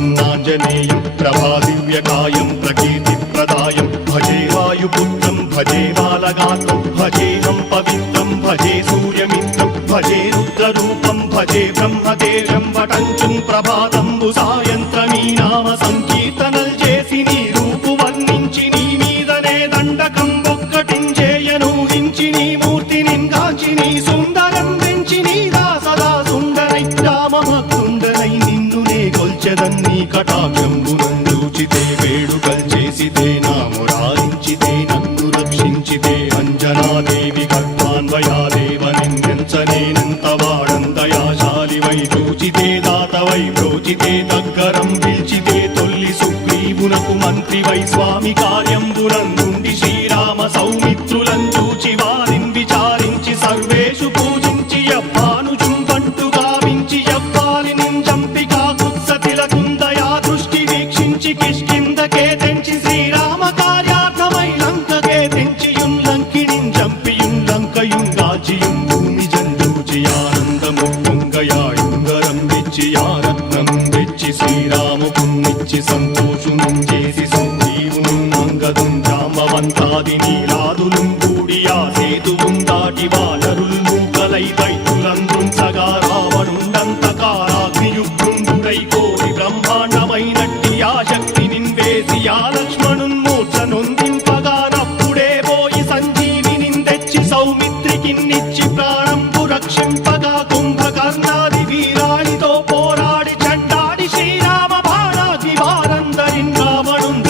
प्रसन्नाञ्जनेयं प्रभादिव्यकायं प्रकीर्तिप्रदायं भजे वायुपुत्रं भजे बालगात्रं भजेऽहं पवित्रं भजे सूर्यमित्रं भजे रुद्ररूपं भजे ब्रह्मदेवं वटञ्चुं ప్రభాతంబు సాయంత్రమీ నామ సంకీర్తనల్ చేసి నీ రూపు వర్ణించి నీ మీదనే దండకం ఒక్కటించేయను హించి నీ మూర్తిని గాంచి నీ సుందరం పెంచి నీ దాసదా సుందరై రామభక్తుండనై నిన్నునే కొల్చెదన్ని కటాక్షంబునందూచితే వేడుకల్ చేసితే నామురారించితే నన్ను రక్షించితే అంజనాదేవి గర్భాన్వయాదేవ నిన్నెంచనేనంత వాడందయాశాలివై చూచితే దాతవై ప్రోచితే దగ్గరం పిలిచితే తొల్లి సుగ్రీవునకు మంత్రివై స్వామి కార్యంబునందుండి శ్రీరామ సౌమిత్రులం చూచి వారిని విచారించి సర్వేషు పూజించి యవ్వాను చుంపంటు గావించి యవ్వాలి నింజంపి కాకుత్సతిలకుందయా దృష్టి వీక్షించి కిష్కిందకే తెంచి శ్రీరామ కార్యార్థమై లంకకే తెంచియుం లంకిణింజంపియుం లంకయుం గాచియుం భూమి జంజూచి ఆనందముంగయాయుంగరం వెచ్చి ఆరత్నం వెచ్చి శ్రీరాముకున్నిచ్చి సంతోషునం చేసి సుగ్రీవును అంగదుం జాంబవంతాది నీలాదులుం కూడియా సేతువుం దాటి వానరులు మూకలై దైత్యులందృంచగా రావణుండంతకారాగ్నియుగ్రుండుడై కోటి బ్రహ్మాండమైనట్టి ఆ శక్తి నిన్వేసి ఆ లక్ష్మణున్ మూర్ఛ నొందింపగానప్పుడే పోయి సంజీవిని తెచ్చి సౌమిత్రికిన్నిచ్చి ప్రాణంబు రక్షింపగా కుంభకర్ణాది వీరాడితో పోరాడి చండాడి శ్రీరామ బాణాది వారందరిన్ రావణున్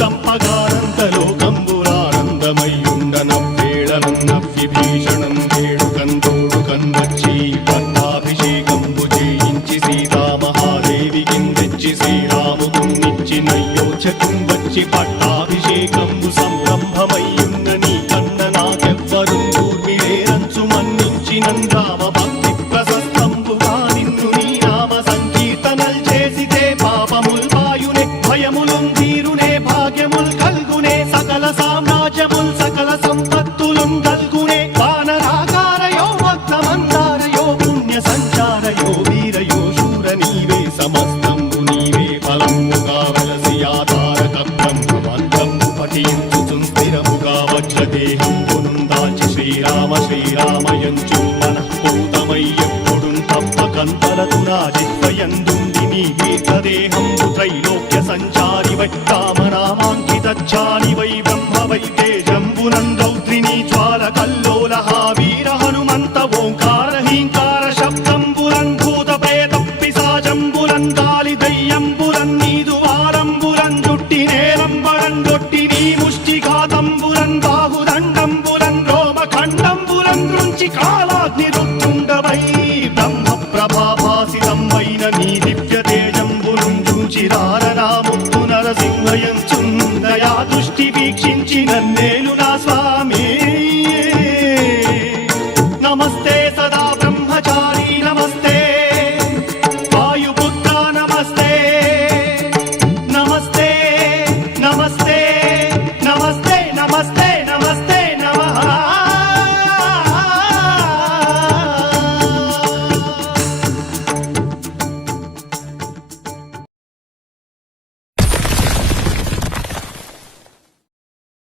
చంపగానంతలోకంబురానందమయ్యుండనవ్వేళనన్నవ్విభీషణం వేడుకందోడుకన్ వచ్చి పట్టాభిషేకంబు చేయించి సీతామహాదేవికిన్ తెచ్చి శ్రీరాముకున్నిచ్చి నయ్యోచకుం వచ్చి పట్టాభిషేకంబు సంరంభమయ్యున్న నీ కన్న నాకెవ్వరుం దూర్మిలేరంచు మన్నించినం రామ భక్తి ప్రశస్తంబుగా నిన్ను నీ నామ సంకీర్తనల్ చేసితే పాపముల్ వాయునే భయములుం తీరునే భాగ్యముల్ కల్గునే సకల సామ్రాజ్యముల్ సకల సంపత్తులుం కల్గునే వానరాకారయో భక్తమందారయో పుణ్య సంచారయో వీరయో శూర నీవే సమస్తంబు నీవే ఫలముగా వలసి ఆధారక బ్రహ్మమంత్రంబు పఠించుచుం స్థిరముగా వజ్రదేహంబునుం దాచి శ్రీరామ శ్రీరామయంచు మనఃపూతమై ఎప్పుడుం తప్పకంతలతు నా జిహ్వయందుండి నీ దీర్ఘదేహంబు త్రైలోక్య సంచారివై రామనామాంకితచ్చాలివై బ్రహ్మవై తేజంబునం రౌద్రిణీ జ్వాల కల్లోలహ వీర హనుమంత ఓంకార హీంకార శబ్దంబురం భూత ప్రేత పిశాచంబురం గాలి దయ్యంబురం నీదు వారంబురం జుట్టి నేలంబరం గొట్టి నీ ముష్టిఘాతంబురం బాహుదండంబురం రోమఖండంబురం దృంచి కాలాగ్ని